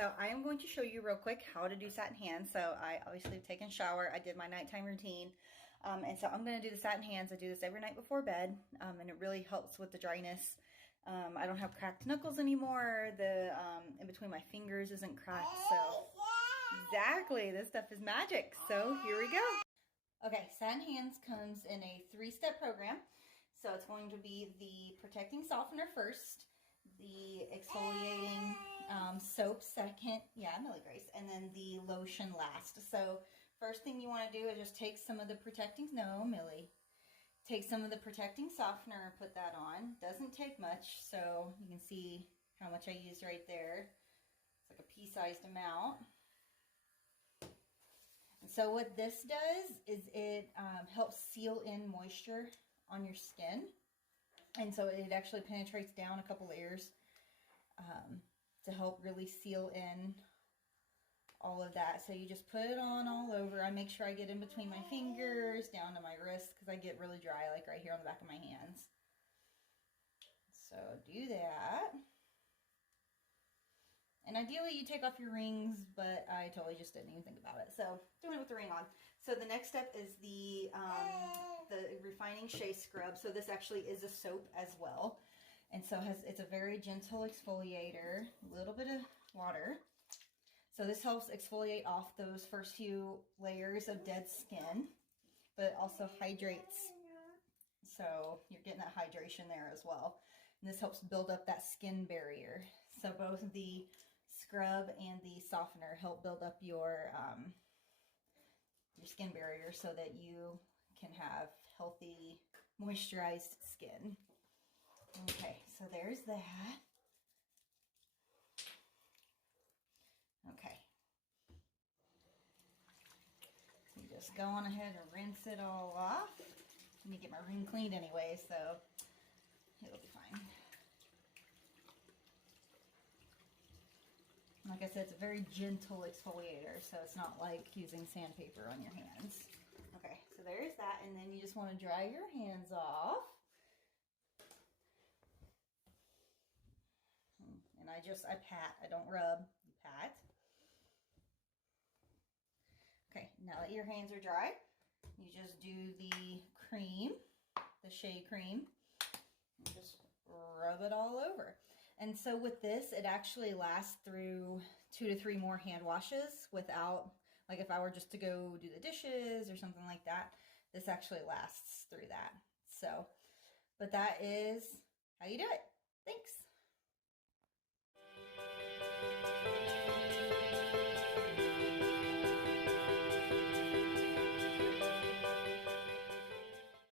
so I am going to show you real quick how to do satin hands. So I obviously have taken a shower. I did my nighttime routine. And so I'm going to do the satin hands. I do this every night before bed, and it really helps with the dryness. I don't have cracked knuckles anymore. The in between my fingers isn't cracked. So exactly, this stuff is magic. So here we go. Okay, satin hands comes in a 3-step program. So it's going to be the protecting softener first, the exfoliating soap second, yeah, Millie Grace, and then the lotion last. So first thing you want to do is just take some of the protecting, no, Millie, take some of the protecting softener and put that on. Doesn't take much, so you can see how much I used right there. It's like a pea-sized amount. And so what this does is it helps seal in moisture on your skin. And so it actually penetrates down a couple layers to help really seal in all of that. So you just put it on all over. I make sure I get in between my fingers, down to my wrists, because I get really dry, like right here on the back of my hands. So do that. And ideally you take off your rings, but I totally just didn't even think about it. So doing it with the ring on. So the next step is the refining shea scrub. So this actually is a soap as well. And so it's a very gentle exfoliator, a little bit of water. So this helps exfoliate off those first few layers of dead skin, but it also hydrates. So you're getting that hydration there as well. And this helps build up that skin barrier. So both the scrub and the softener help build up your skin barrier so that you can have healthy, moisturized skin. Okay, so there's that. Okay. So you just go on ahead and rinse it all off. Let me get my room cleaned anyway, so it'll be fine. Like I said, it's a very gentle exfoliator, so it's not like using sandpaper on your hands. Okay, so there's that, and then you just want to dry your hands off. And I pat, I don't rub, you pat. Okay, now that your hands are dry, you just do the cream, the shea cream, and just rub it all over. And so with this, it actually lasts through 2 to 3 more hand washes without, like if I were just to go do the dishes or something like that, this actually lasts through that. So, but that is how you do it. Thanks.